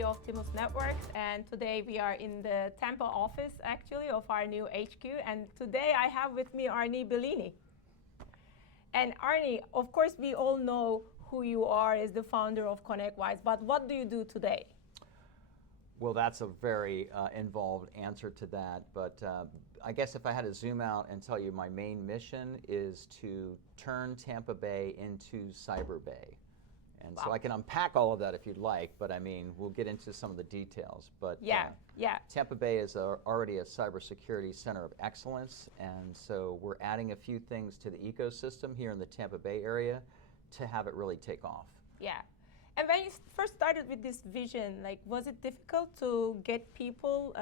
CEO of Timus Networks, and today we are in the Tampa office, actually, of our new HQ. And today I have with me Arnie Bellini. And Arnie, of course, we all know who you are as the founder of ConnectWise, but what do you do today? Well, that's a very involved answer to that, but I guess if I had to zoom out and tell you my main mission is to turn Tampa Bay into CyberBay. And wow. So I can unpack all of that if you'd like, but I mean, we'll get into some of the details. But yeah. Tampa Bay is already a cybersecurity center of excellence, and so we're adding a few things to the ecosystem here in the Tampa Bay area to have it really take off. Yeah. And when you first started with this vision, like, was it difficult to get people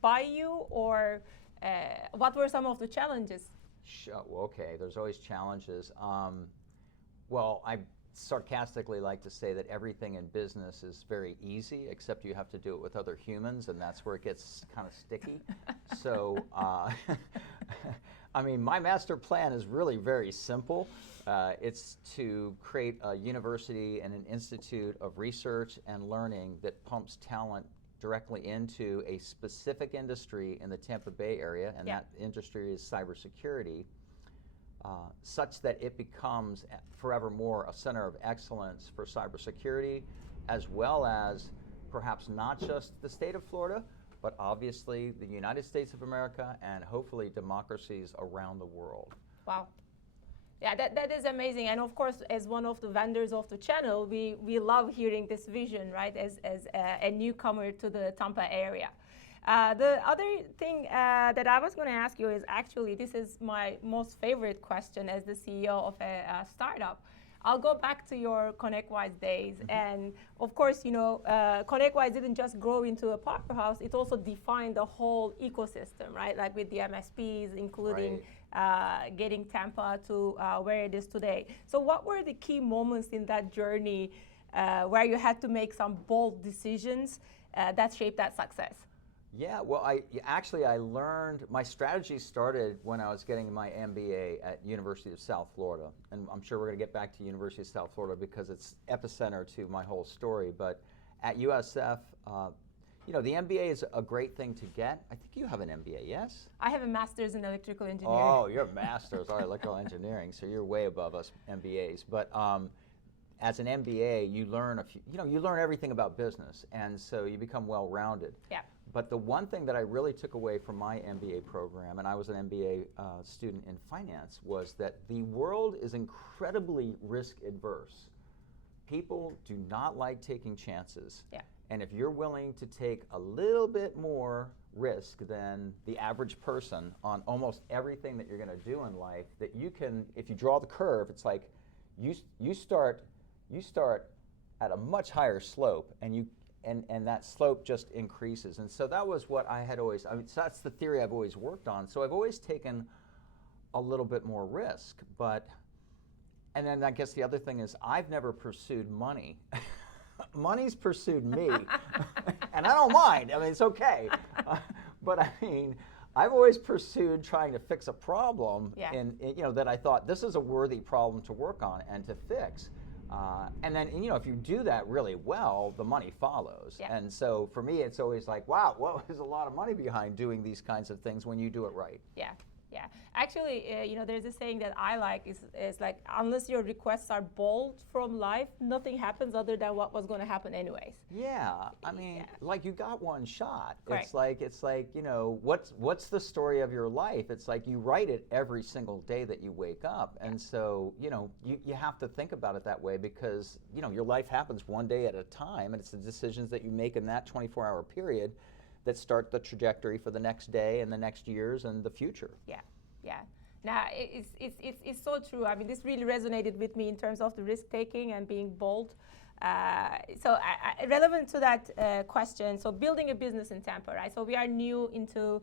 by you, or what were some of the challenges? Sure. Well, okay, there's always challenges. Well, I sarcastically like to say that everything in business is very easy, except you have to do it with other humans, and that's where it gets kind of sticky. So, I mean, my master plan is really very simple. It's to create a university and an institute of research and learning that pumps talent directly into a specific industry in the Tampa Bay area, and that industry is cybersecurity. Such that it becomes forevermore a center of excellence for cybersecurity, as well as perhaps not just the state of Florida, but obviously the United States of America and hopefully democracies around the world. Wow. Yeah, that is amazing. And of course, as one of the vendors of the channel, we love hearing this vision, right, as a newcomer to the Tampa area. The other thing that I was going to ask you is, actually, this is my most favorite question as the CEO of a startup. I'll go back to your ConnectWise days. Mm-hmm. And of course, you know, ConnectWise didn't just grow into a powerhouse, it also defined the whole ecosystem, right? Like with the MSPs, including getting Tampa to where it is today. So what were the key moments in that journey where you had to make some bold decisions that shaped that success? Yeah, well, I learned, my strategy started when I was getting my MBA at University of South Florida. And I'm sure we're going to get back to University of South Florida because it's epicenter to my whole story. But at USF, you know, the MBA is a great thing to get. I think you have an MBA, yes? I have a master's in electrical engineering. Oh, you're a master's, all right, electrical engineering. So you're way above us MBAs. But as an MBA, you learn you learn everything about business, and so you become well-rounded. Yeah. But the one thing that I really took away from my MBA program, and I was an MBA student in finance, was that the world is incredibly risk adverse. People do not like taking chances. Yeah. And if you're willing to take a little bit more risk than the average person on almost everything that you're going to do in life, that you can, if you draw the curve, it's like you start at a much higher slope, and that slope just increases. And so that was what I had always, I mean, so that's the theory I've always worked on. So I've always taken a little bit more risk, and then I guess the other thing is I've never pursued money. Money's pursued me, and I don't mind, I mean, it's okay. But I mean, I've always pursued trying to fix a problem that I thought this is a worthy problem to work on and to fix. And then, you know, if you do that really well, the money follows. Yeah. And so for me, it's always like, wow, well, there's a lot of money behind doing these kinds of things when you do it right. Yeah. Yeah, actually, you know, there's a saying that I like is like, unless your requests are bold from life, nothing happens other than what was going to happen anyways. Yeah, I mean, like, you got one shot. Correct. It's like, you know, what's the story of your life? It's like you write it every single day that you wake up, and so, you know, you have to think about it that way because, you know, your life happens one day at a time, and it's the decisions that you make in that 24-hour period that start the trajectory for the next day and the next years and the future. Yeah, yeah. Now, it's so true. I mean, this really resonated with me in terms of the risk-taking and being bold. So relevant to that question, so building a business in Tampa, right? So we are new into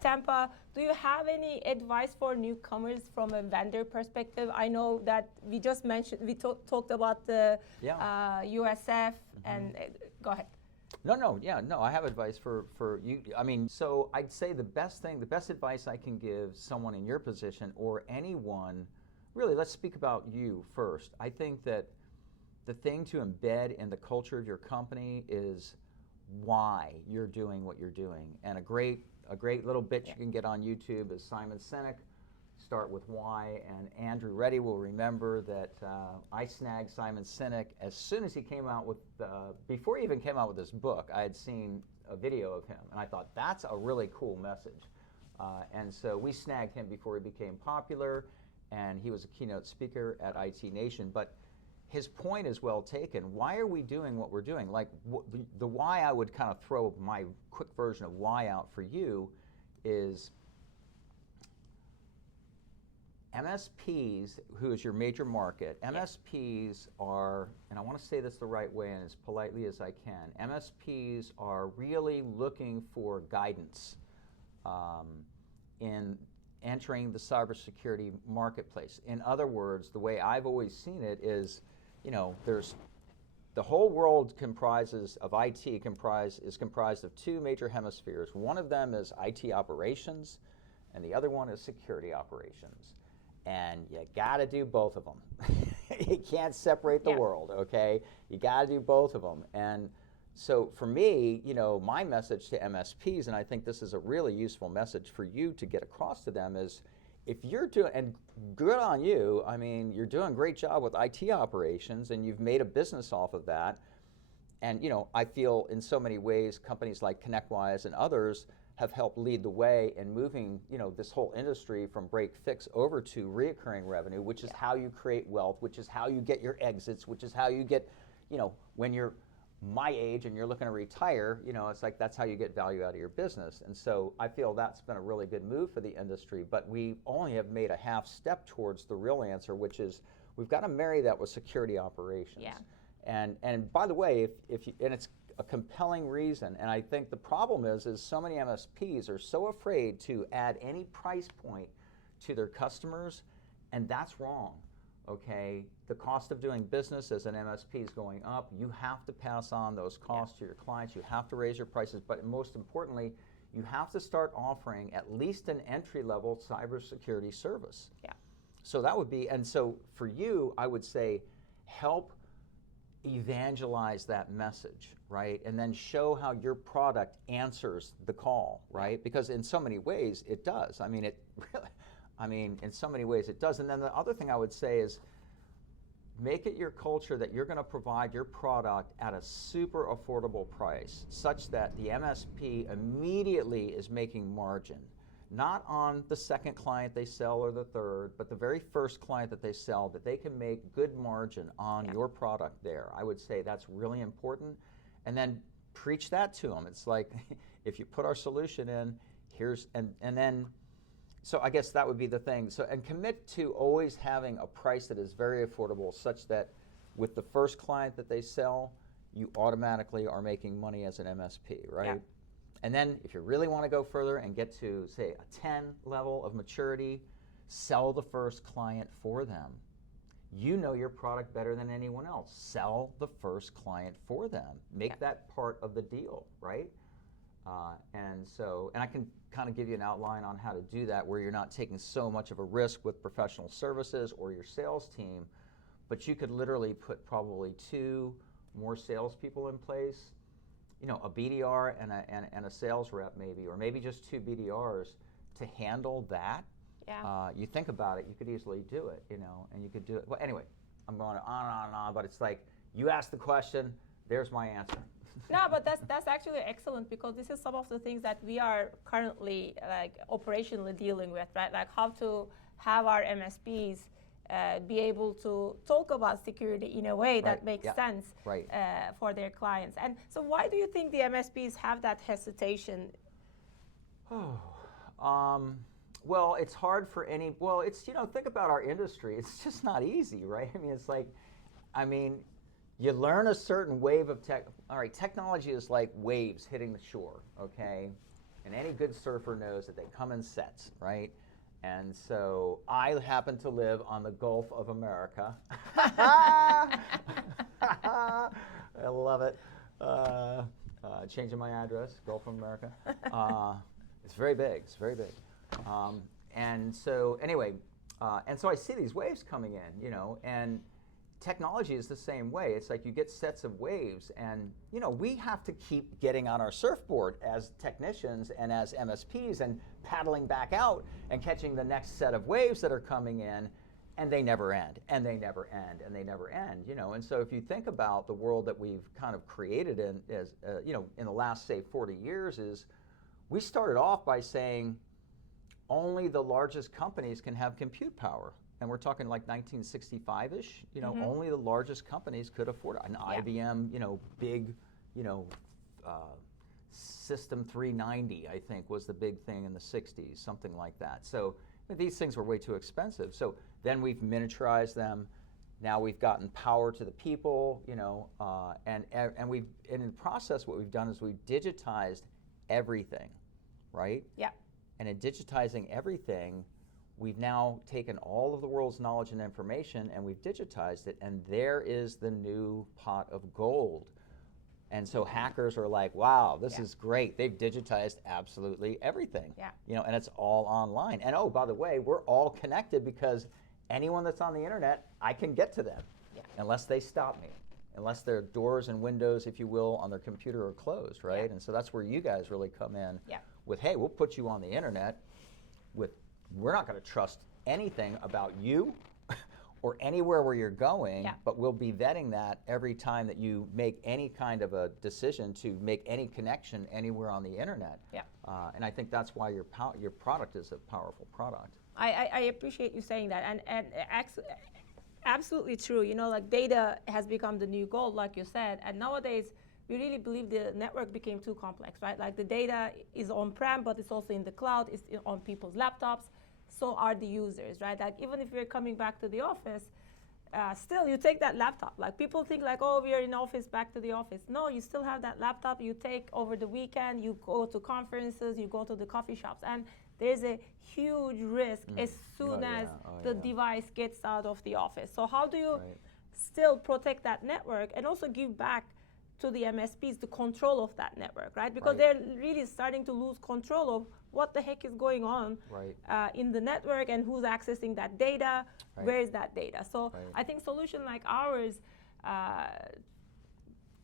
Tampa. Do you have any advice for newcomers from a vendor perspective? I know that we just mentioned, we talked about the USF, and go ahead. No, I have advice for you. I mean, so I'd say the best advice I can give someone in your position or anyone, really, let's speak about you first. I think that the thing to embed in the culture of your company is why you're doing what you're doing. And a great little bit you can get on YouTube is Simon Sinek, Start with Why. And Andrew Reddy will remember that I snagged Simon Sinek as soon as he came out with, before he even came out with this book, I had seen a video of him. And I thought, that's a really cool message. And so we snagged him before he became popular. And he was a keynote speaker at IT Nation. But his point is well taken. Why are we doing what we're doing? Like the why, I would kind of throw my quick version of why out for you is MSPs, who is your major market, MSPs are, and I want to say this the right way and as politely as I can, MSPs are really looking for guidance in entering the cybersecurity marketplace. In other words, the way I've always seen it is, there's the whole world comprises of IT is comprised of two major hemispheres. One of them is IT operations, and the other one is security operations. And you got to do both of them. You can't separate the world, okay? You got to do both of them. And so for me, my message to MSPs, and I think this is a really useful message for you to get across to them, is if you're doing, and good on you, I mean, you're doing a great job with IT operations and you've made a business off of that. And I feel in so many ways companies like ConnectWise and others have helped lead the way in moving, this whole industry from break fix over to reoccurring revenue, which is how you create wealth, which is how you get your exits, which is how you get, when you're my age and you're looking to retire, it's like that's how you get value out of your business. And so I feel that's been a really good move for the industry, but we only have made a half step towards the real answer, which is we've got to marry that with security operations. Yeah. And by the way, if you, and it's a compelling reason, and I think the problem is so many MSPs are so afraid to add any price point to their customers, and that's wrong. Okay, the cost of doing business as an MSP is going up. You have to pass on those costs to your clients. You have to raise your prices, but most importantly, you have to start offering at least an entry-level cybersecurity service. Yeah. So that would be, and so for you, I would say, help evangelize that message, right? And then show how your product answers the call, right? Because in so many ways, it does. I mean, in so many ways it does. And then the other thing I would say is make it your culture that you're going to provide your product at a super affordable price, such that the MSP immediately is making margin, not on the second client they sell or the third, but the very first client that they sell, that they can make good margin on your product there. I would say that's really important. And then preach that to them. It's like, if you put our solution in, and then, so I guess that would be the thing. So, and commit to always having a price that is very affordable, such that with the first client that they sell, you automatically are making money as an MSP, right? Yeah. And then if you really want to go further and get to, say, a 10 level of maturity, sell the first client for them. You know your product better than anyone else. Sell the first client for them. Make that part of the deal, right? And I can kind of give you an outline on how to do that, where you're not taking so much of a risk with professional services or your sales team, but you could literally put probably 2 more salespeople in place, a BDR and a sales rep maybe, or maybe just 2 BDRs to handle that. Yeah. You think about it, you could easily do it, and you could do it. Well, anyway, I'm going on and on and on, but it's like, you ask the question, there's my answer. No, but that's actually excellent, because this is some of the things that we are currently operationally dealing with, right? Like how to have our MSPs be able to talk about security in a way that makes sense for their clients. And so why do you think the MSPs have that hesitation? Well, it's hard for it's, think about our industry. It's just not easy, right? I mean, it's like, you learn a certain wave of technology is like waves hitting the shore, okay? And any good surfer knows that they come in sets, right? And so I happen to live on the Gulf of America. I love it. Changing my address, Gulf of America. It's very big, and so anyway, and so I see these waves coming in, and technology is the same way. It's like you get sets of waves, and you know, we have to keep getting on our surfboard as technicians and as MSPs and paddling back out and catching the next set of waves that are coming in, and they never end, and they never end, and they never end, you know. And so if you think about the world that we've kind of created in, as you know, in the last, say, 40 years, is we started off by saying only the largest companies can have compute power. And we're talking like 1965-ish, you know, only the largest companies could afford it. An IBM, you know, big, you know, System 390, I think, was the big thing in the 60s, something like that. So these things were way too expensive. So then we've miniaturized them. Now we've gotten power to the people, you know, and in the process, what we've done is we've digitized everything, right? Yeah. And in digitizing everything, we've now taken all of the world's knowledge and information and we've digitized it, and there is the new pot of gold. And so hackers are like, wow, this is great. They've digitized absolutely everything. Yeah. You know, and it's all online. And oh, by the way, we're all connected because anyone that's on the internet, I can get to them unless they stop me, unless their doors and windows, if you will, on their computer are closed, right? And so that's where you guys really come in with, hey, we'll put you on the internet with, we're not going to trust anything about you or anywhere where you're going, but we'll be vetting that every time that you make any kind of a decision to make any connection anywhere on the internet. And I think that's why your product is a powerful product. I appreciate you saying that, and absolutely true. You know, like data has become the new gold, like you said, and nowadays we really believe the network became too complex, right? Like the data is on-prem, but it's also in the cloud, it's on people's laptops. So are the users, right? Like even if you're coming back to the office, still you take that laptop. Like people think like, oh, we are in office, back to the office. No, you still have that laptop you take over the weekend, you go to conferences, you go to the coffee shops, and there's a huge risk as soon as the device gets out of the office. So how do you still protect that network and also give back to the MSPs the control of that network, right? Because they're really starting to lose control of what the heck is going on in the network and who's accessing that data, where is that data. So I think solutions like ours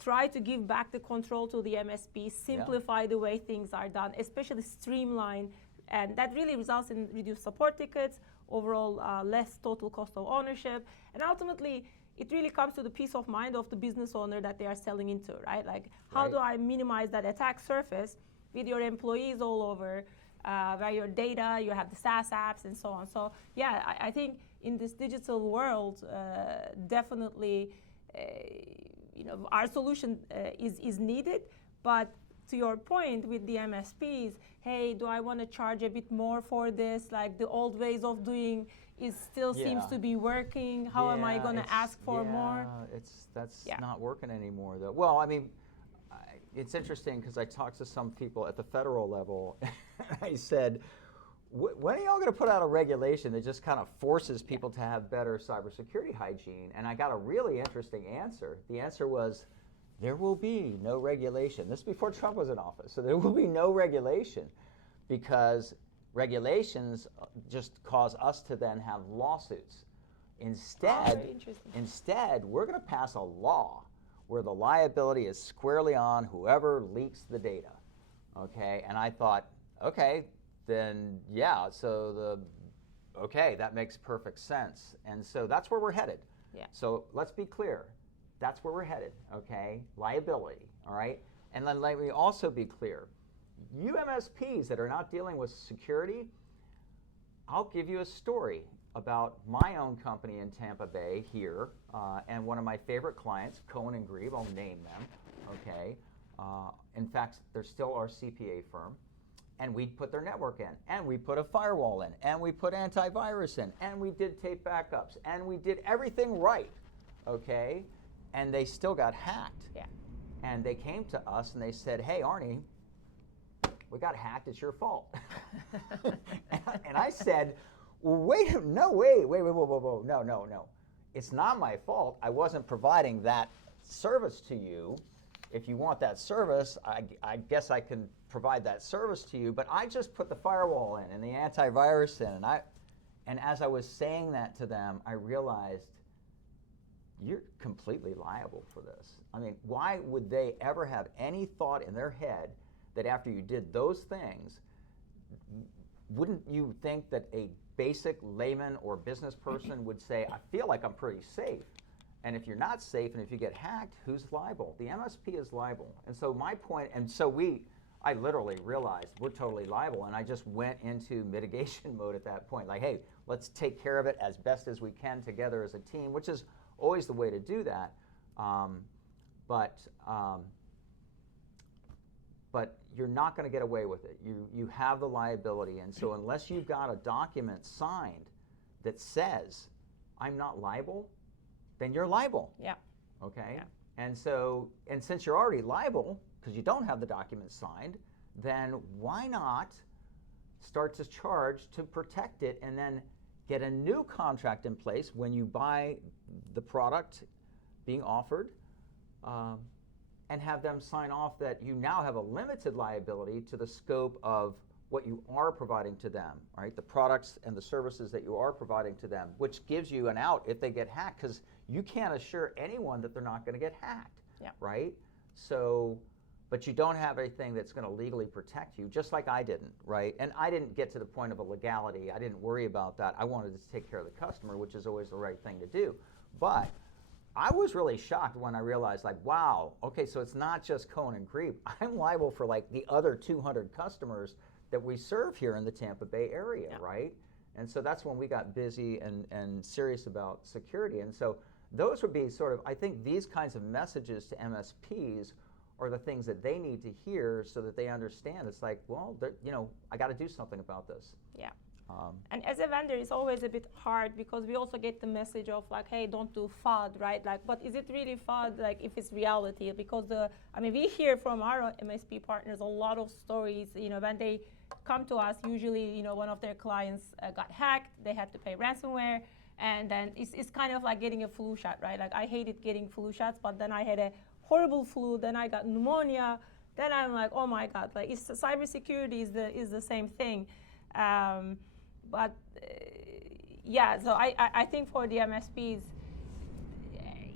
try to give back the control to the MSP, simplify the way things are done, especially streamline, and that really results in reduced support tickets, overall less total cost of ownership, and ultimately it really comes to the peace of mind of the business owner that they are selling into, right? Like, how do I minimize that attack surface with your employees all over, where your data, you have the SaaS apps and so on. So yeah, I think in this digital world, definitely, you know, our solution is needed, but to your point with the MSPs, hey, do I want to charge a bit more for this? Like the old ways of doing still seems to be working. How am I going to ask for more? That's not working anymore, though. Well, I mean, it's interesting because I talked to some people at the federal level. I said, when are y'all going to put out a regulation that just kind of forces people to have better cybersecurity hygiene? And I got a really interesting answer. The answer was, there will be no regulation. This is before Trump was in office. So there will be no regulation because regulations just cause us to then have lawsuits. Instead, we're going to pass a law where the liability is squarely on whoever leaks the data. Okay, and I thought, okay, then that makes perfect sense. And so that's where we're headed. So let's be clear. That's where we're headed, okay? Liability, all right? And then let me also be clear. You MSPs that are not dealing with security, I'll give you a story about my own company in Tampa Bay here, and one of my favorite clients, Cohen and Grieve, I'll name them, okay? In fact, they're still our CPA firm, and we put their network in, and we put a firewall in, and we put antivirus in, and we did tape backups, and we did everything right, okay? And they still got hacked. And they came to us and they said, hey, Arnie, we got hacked, it's your fault. And I said, whoa, no. It's not my fault. I wasn't providing that service to you. If you want that service, I guess I can provide that service to you, but I just put the firewall in and the antivirus in. And as I was saying that to them, I realized you're completely liable for this. I mean, why would they ever have any thought in their head that after you did those things, wouldn't you think that a basic layman or business person would say, I feel like I'm pretty safe. And if you're not safe and if you get hacked, who's liable? The MSP is liable. And so my point, and so I literally realized we're totally liable, and I just went into mitigation mode at that point. Like, hey, let's take care of it as best as we can together as a team, which is always the way to do that. But you're not going to get away with it. You have the liability, and so unless you've got a document signed that says, I'm not liable, then you're liable. Yeah. Okay? Yeah. And so, and since you're already liable, because you don't have the document signed, then why not start to charge to protect it and then get a new contract in place when you buy the product being offered, and have them sign off that you now have a limited liability to the scope of what you are providing to them, right? The products and the services that you are providing to them, which gives you an out if they get hacked, because you can't assure anyone that they're not going to get hacked, right? So, but you don't have anything that's going to legally protect you, just like I didn't, right? And I didn't get to the point of a legality. I didn't worry about that. I wanted to take care of the customer, which is always the right thing to do. But I was really shocked when I realized, like, wow, okay, so it's not just Cohen and Grieve. I'm liable for like the other 200 customers that we serve here in the Tampa Bay area, right? And so that's when we got busy and serious about security. And so those would be sort of, I think these kinds of messages to MSPs are the things that they need to hear so that they understand. It's like, well, you know, I got to do something about this. Yeah. And as a vendor, it's always a bit hard because we also get the message of like, hey, don't do FUD, right? Like, but is it really FUD, like, if it's reality? Because we hear from our MSP partners a lot of stories, you know, when they come to us, usually, you know, one of their clients got hacked, they had to pay ransomware, and then it's kind of like getting a flu shot, right? Like, I hated getting flu shots, but then I had a horrible flu, then I got pneumonia, then I'm like, oh my God, like, cybersecurity is the same thing. But yeah, so I think for the MSPs,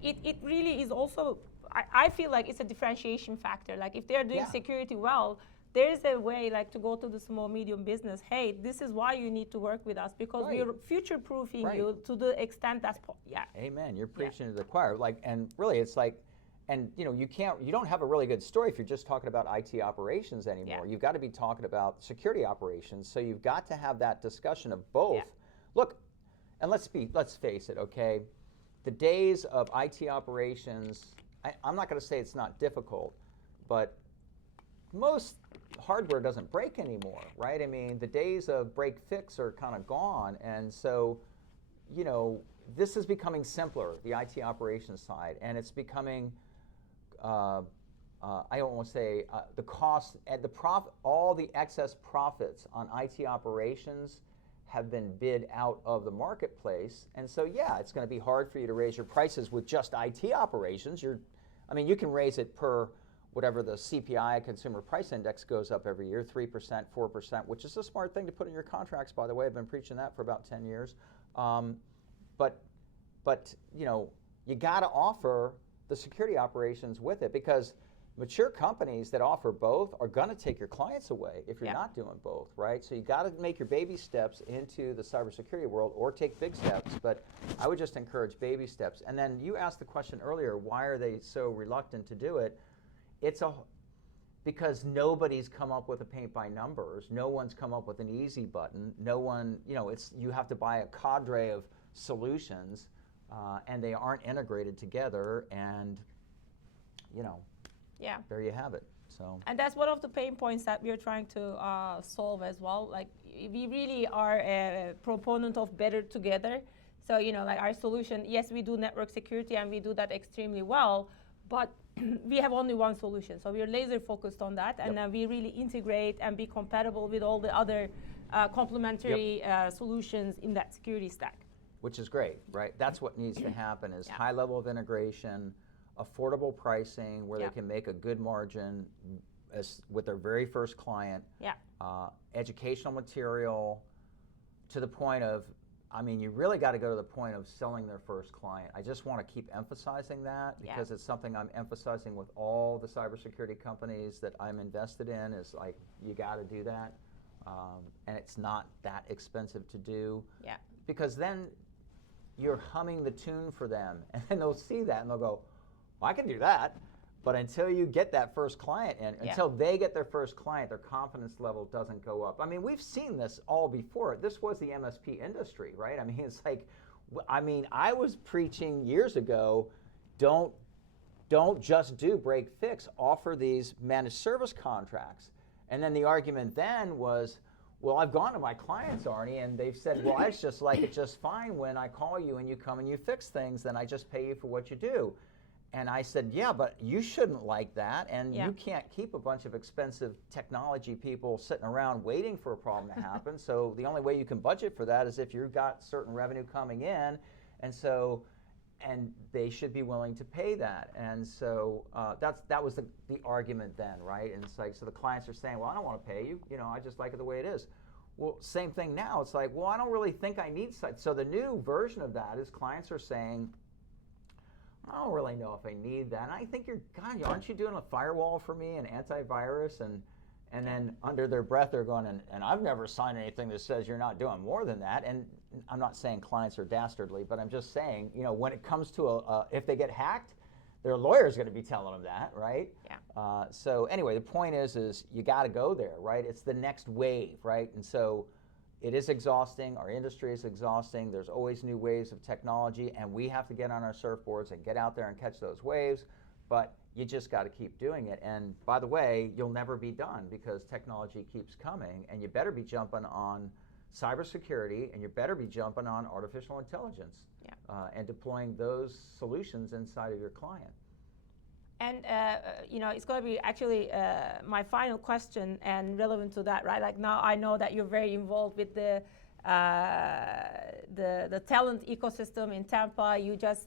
it really is also, I feel like it's a differentiation factor. Like, if they're doing security well, there's a way, like, to go to the small, medium business, hey, this is why you need to work with us, because we're future-proofing you to the extent that's, Amen, you're preaching to the choir. Like, and really, it's like, and you know, you don't have a really good story if you're just talking about IT operations anymore. You've got to be talking about security operations. So you've got to have that discussion of both. Look, and let's face it, okay? The days of IT operations, I'm not going to say it's not difficult, but most hardware doesn't break anymore, right? I mean, the days of break fix are kind of gone, and so, you know, this is becoming simpler, the IT operations side, and it's becoming, I don't want to say the cost, all the excess profits on IT operations have been bid out of the marketplace, and so yeah, it's going to be hard for you to raise your prices with just IT operations. You can raise it per whatever the CPI, Consumer Price Index, goes up every year, 3%, 4%, which is a smart thing to put in your contracts, by the way. I've been preaching that for about 10 years. But you know, you got to offer the security operations with it, because mature companies that offer both are going to take your clients away if you're not doing both, right? So you got to make your baby steps into the cybersecurity world, or take big steps, but I would just encourage baby steps. And then you asked the question earlier, why are they so reluctant to do it? Because nobody's come up with a paint by numbers. No one's come up with an easy button. No one, you know, you have to buy a cadre of solutions, and they aren't integrated together, and, you know, there you have it. So. And that's one of the pain points that we're trying to solve as well. Like, we really are a proponent of better together. So, you know, like, our solution, yes, we do network security and we do that extremely well, but we have only one solution. So we're laser focused on that, and then we really integrate and be compatible with all the other complementary solutions in that security stack. Which is great, right? That's what needs to happen, is high level of integration, affordable pricing where they can make a good margin with their very first client, educational material, to the point of, I mean, you really got to go to the point of selling their first client. I just want to keep emphasizing that because it's something I'm emphasizing with all the cybersecurity companies that I'm invested in is like, you got to do that. And it's not that expensive to do. Yeah. Because then you're humming the tune for them and then they'll see that and they'll go, well, I can do that. But until you get that first client in, until they get their first client, their confidence level doesn't go up. I mean, we've seen this all before. This was the MSP industry, right? I mean, it's like, I mean, I was preaching years ago, don't just do break fix, offer these managed service contracts. And then the argument then was, well, I've gone to my clients, Arnie, and they've said, well, I just like it just fine when I call you and you come and you fix things, then I just pay you for what you do. And I said, yeah, but you shouldn't like that, and you can't keep a bunch of expensive technology people sitting around waiting for a problem to happen. So the only way you can budget for that is if you've got certain revenue coming in, and they should be willing to pay that. And so that was the argument then, right? And it's like, so the clients are saying, well, I don't want to pay you, I just like it the way it is. Well, same thing now. It's like, well, I don't really think I need such. So the new version of that is clients are saying, I don't really know if I need that. And I think God, aren't you doing a firewall for me, an antivirus? And then under their breath, they're going, and I've never signed anything that says you're not doing more than that. And I'm not saying clients are dastardly, but I'm just saying, when it comes to if they get hacked, their lawyer's going to be telling them that, right? Yeah. So anyway, the point is you got to go there, right? It's the next wave, right? And so it is exhausting. Our industry is exhausting. There's always new waves of technology, and we have to get on our surfboards and get out there and catch those waves, but you just got to keep doing it. And by the way, you'll never be done because technology keeps coming, and you better be jumping on cybersecurity, and you better be jumping on artificial intelligence and deploying those solutions inside of your client. And it's going to be actually my final question and relevant to that, right? Like now I know that you're very involved with the talent ecosystem in Tampa. You just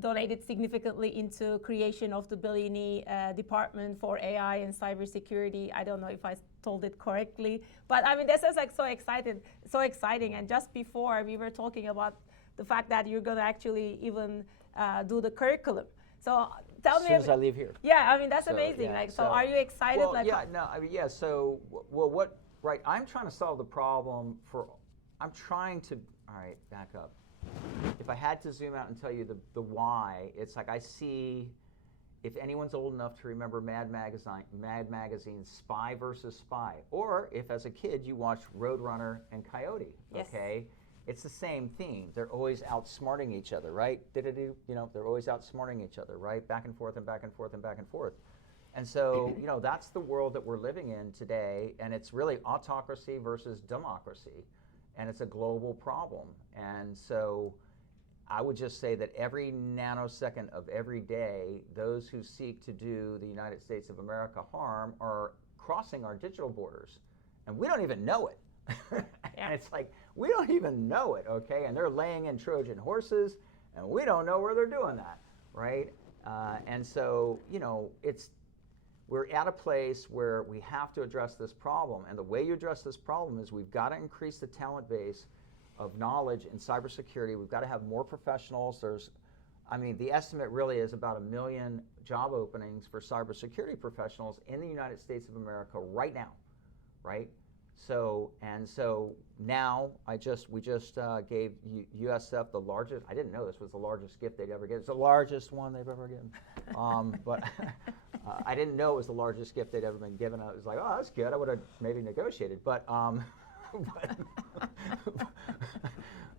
donated significantly into creation of the Bellini department for AI and cybersecurity. I don't know if I told it correctly, but I mean this is like so exciting. And just before we were talking about the fact that you're going to actually even do the curriculum. So tell me. As soon as I leave here. Yeah, I mean that's amazing. Yeah, so are you excited? Well, So right? I'm trying to solve the problem all right, back up. If I had to zoom out and tell you the why, it's like I see, if anyone's old enough to remember Mad Magazine's Spy versus Spy, or if as a kid you watched Roadrunner and Coyote, okay? It's the same theme. They're always outsmarting each other, right? They're always outsmarting each other, right? Back and forth and back and forth and back and forth. And so, that's the world that we're living in today, and it's really autocracy versus democracy, and it's a global problem. And so I would just say that every nanosecond of every day, those who seek to do the United States of America harm are crossing our digital borders, and we don't even know it. And it's like, we don't even know it, okay? And they're laying in Trojan horses, and we don't know where they're doing that, right? And so, we're at a place where we have to address this problem. And the way you address this problem is we've got to increase the talent base of knowledge in cybersecurity. We've got to have more professionals. The estimate really is about 1 million job openings for cybersecurity professionals in the United States of America right now, right? So now we just gave USF the largest. I didn't know this was the largest gift they'd ever given. It's the largest one they've ever given. But I didn't know it was the largest gift they'd ever been given. I was like, oh, that's good. I would have maybe negotiated, but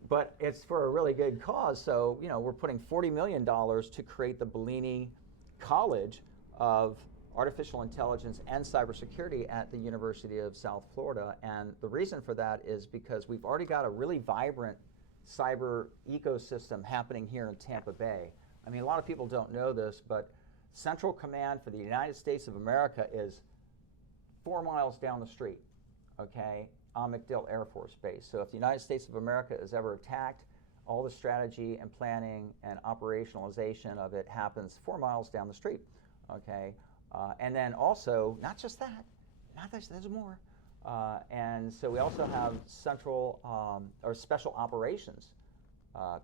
but it's for a really good cause. So we're putting $40 million to create the Bellini College of Artificial Intelligence and Cybersecurity at the University of South Florida. And the reason for that is because we've already got a really vibrant cyber ecosystem happening here in Tampa Bay. I mean, a lot of people don't know this, but Central Command for the United States of America is 4 miles down the street, okay, on MacDill Air Force Base. So if the United States of America is ever attacked, all the strategy and planning and operationalization of it happens 4 miles down the street, okay? And then also, not just that, there's more. And so we also have central or special operations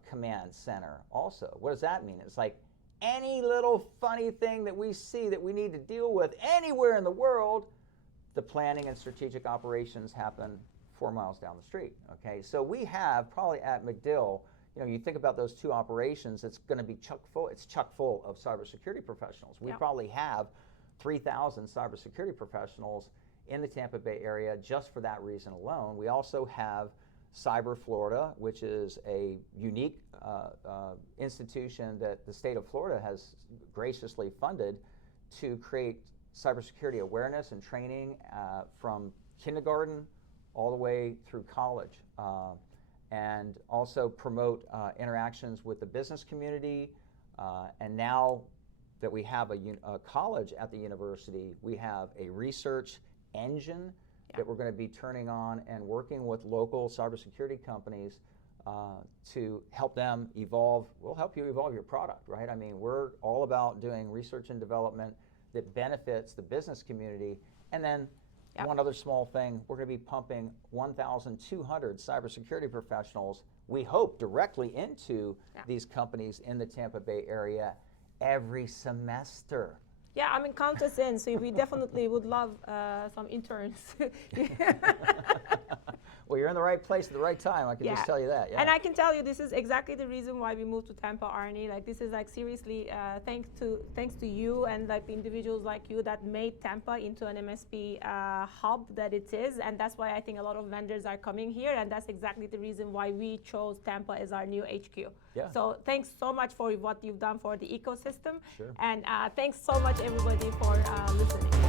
command center also. What does that mean? It's like any little funny thing that we see that we need to deal with anywhere in the world, the planning and strategic operations happen 4 miles down the street. Okay, so we have probably at MacDill, you know, you think about those two operations, it's going to be chock full of cybersecurity professionals. We probably have 3,000 cybersecurity professionals in the Tampa Bay area just for that reason alone. We also have Cyber Florida, which is a unique institution that the state of Florida has graciously funded to create cybersecurity awareness and training from kindergarten all the way through college, and also promote interactions with the business community. And now that we have a college at the university, we have a research engine that we're going to be turning on and working with local cybersecurity companies to help them evolve. We'll help you evolve your product, right? I mean, we're all about doing research and development that benefits the business community. And then one other small thing, we're going to be pumping 1,200 cybersecurity professionals, we hope, directly into these companies in the Tampa Bay area every semester. Yeah, I mean, count us in. So we definitely would love some interns. Well, you're in the right place at the right time. I can just tell you that. Yeah. And I can tell you, this is exactly the reason why we moved to Tampa, Arnie. Like, this is like seriously thanks to you and like the individuals like you that made Tampa into an MSP hub that it is. And that's why I think a lot of vendors are coming here. And that's exactly the reason why we chose Tampa as our new HQ. Yeah. So thanks so much for what you've done for the ecosystem. Sure. And thanks so much, everybody, for listening.